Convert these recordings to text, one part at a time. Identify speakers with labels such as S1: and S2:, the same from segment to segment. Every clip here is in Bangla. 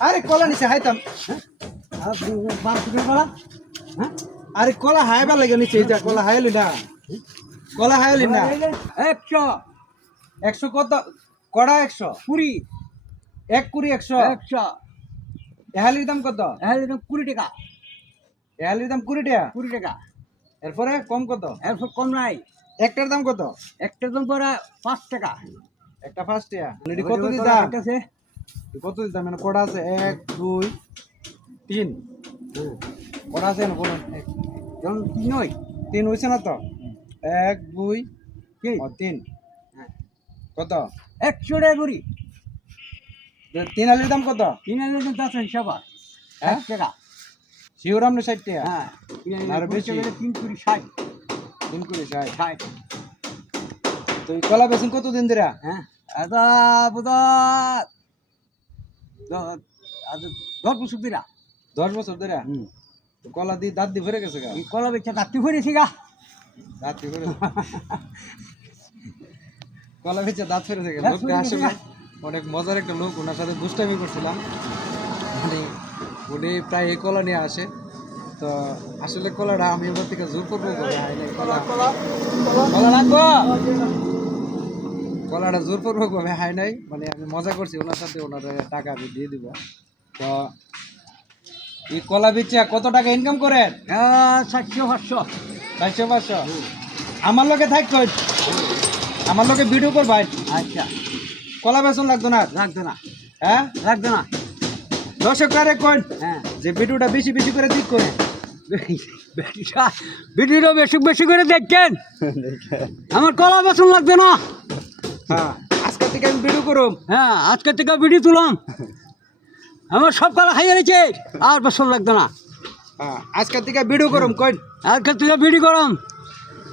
S1: আরে কলা নিচে হাইতাম। আরে কলা। হাইবার লাগে নিচে যা কলা হাইলি না কলা হাইলি না
S2: একশো।
S1: একশো কত? কড়া একশো।
S2: কুড়ি।
S1: এক কুড়ি একশো।
S2: একশো।
S1: এহালির দাম কত?
S2: এখানে তো কুড়ি টাকা।
S1: এহালির দাম কুড়ি টাকা?
S2: কুড়ি টাকা।
S1: এরপরে কম কত?
S2: এরপর কম নাই।
S1: একটার দাম কত?
S2: একটার দাম পরে পাঁচ টাকা।
S1: একটা ফার্স্ট এটি কত দিতাম?
S2: আছে
S1: কত দিতাম? মানে কটা আছে? এক দুই তিন। কটা আছে না বলুন? এক-
S2: যেমন তিন ওই
S1: তিন হয়েছে না তো? এক দুই
S2: কি?
S1: তিন।
S2: হ্যাঁ।
S1: কত?
S2: একশো টাকা করি।
S1: তিন আলির দাম কত?
S2: তিন হাজার কিন্তু আছে হিসাব আর।
S1: হ্যাঁ?
S2: এক টাকা।
S1: শিওরাম না ষাট টাকা?
S2: হ্যাঁ। আরও?
S1: বেশি?
S2: তিন কুড়ি ষাট।
S1: তিন কুড়ি ষাট।
S2: ষাট।
S1: তো এই কলা বেসন কত দিন দিরা
S2: হ্যাঁ? এটা বোধ দশ বছর দিলা
S1: দশ বছর তো কলা দি দাঁত দি ভরে গেছে গা?
S2: কলা বেচা রাত্রি ফেরেছি গা।
S1: দাঁত দি ভরে কলা বেচে দাঁত ফেরে গেছে।
S2: দাঁত
S1: লোকটা
S2: ফেরে
S1: আসলে
S2: গেছে
S1: অনেক মজার একটা লোক। ওনার সাথে দুষ্টামি করছিলাম। মানে উনি প্রায় এই কলা নিয়ে আসে। তো আসলে কলাটা আমি ওখান থেকে জোর করব কলা কলা কলাটা জোর করব ভাবে হাই নাই। মানে আমি মজা করছি ওনার সাথে ওনার টাকা আমি দিয়ে দিব। তো এই কলা বেচা কত টাকা ইনকাম করেন?
S2: সাতশো পাঁচশো।
S1: চারশো পাঁচশো। আমার লোকে থাক আমার লোকে ভিডিও কর ভাই
S2: আচ্ছা।
S1: কলা বেসন লাগতো না?
S2: রাখতো না।
S1: হ্যাঁ?
S2: রাখতো না।
S1: দর্শক কারে কই
S2: হ্যাঁ।
S1: যে ভিডিওটা বেশি বেশি করে দিক করে
S2: ভিডিওটা বেশি বেশি করে দেখছেন আমার কলা বেসন লাগবে না।
S1: হ্যাঁ আজকে থেকে আমি ভিডিও করুম।
S2: হ্যাঁ আজকে থেকে ভিডিও তুলাম। আমার সব কলা খাইয়ে গেছে। আর বেসন লাগবে না।
S1: হ্যাঁ আজকে থেকে ভিডিও করুম কই
S2: আজকে থেকে ভিডিও করম।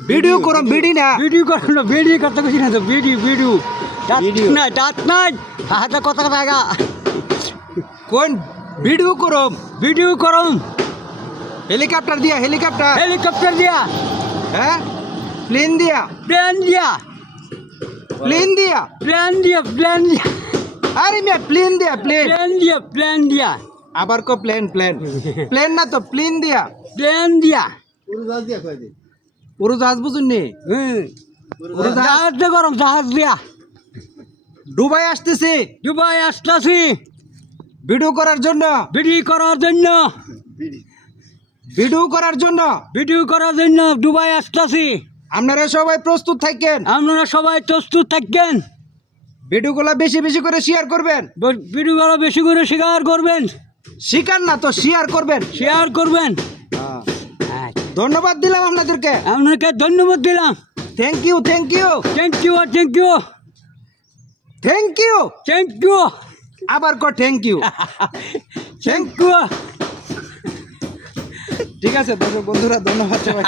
S1: ভিডিও করুম ভিডি না।
S2: ভিডিও করম না ভিডিও করতে গেছি না তো ভিডিও ভিডিও। ভিডিও। নাই দাঁত নাই। হাতে কথা কথা
S1: কোন ভিডিও করুম।
S2: ভিডিও করম।
S1: হেলিকপ্টার দিয়া হেলিকপ্টার।
S2: হেলিকপ্টার দিয়া।
S1: হ্যাঁ প্লেন দিয়া।
S2: প্লেন দিয়া।
S1: প্লেন দিয়া।
S2: প্লেন দিয়া প্লেন দিয়া।
S1: আরে মিয়া প্লেন দিয়া প্লেন।
S2: প্লেন দিয়া প্লেন দিয়া।
S1: আবার কো প্লেন প্লেন। প্লেন না তো প্লেন দিয়া।
S2: প্লেন দিয়া।
S1: পুরো জাহাজ বুঝুন নি?
S2: হুম।
S1: উড়োজাহাজ?
S2: জাহাজ দিয়ে গরম জাহাজ দিয়া।
S1: দুবাই আসতেছি।
S2: দুবাই আসতেছি।
S1: ভিডিও করার জন্য।
S2: ভিডিও করার জন্য।
S1: ভিডিও করার জন্য।
S2: ভিডিও করার জন্য দুবাই আসতেছি।
S1: আপনারা সবাই প্রস্তুত থাকেন।
S2: আপনারা সবাই প্রস্তুত থাকবেন
S1: ভিডিওগুলো বেশি বেশি করে শেয়ার করবেন।
S2: ভিডিওগুলো বেশি করে শেয়ার করবেন।
S1: শিকার না তো শেয়ার করবেন।
S2: শেয়ার করবেন।
S1: ধন্যবাদ দিলাম আপনাদেরকে।
S2: আপনাকে ধন্যবাদ দিলাম।
S1: Thank you thank you
S2: thank you thank you
S1: thank you
S2: thank you
S1: আবার কো থ্যাংক ইউ
S2: থ্যাংক ইউ
S1: ঠিক আছে দর্শক বন্ধুরা ধন্যবাদ সবাই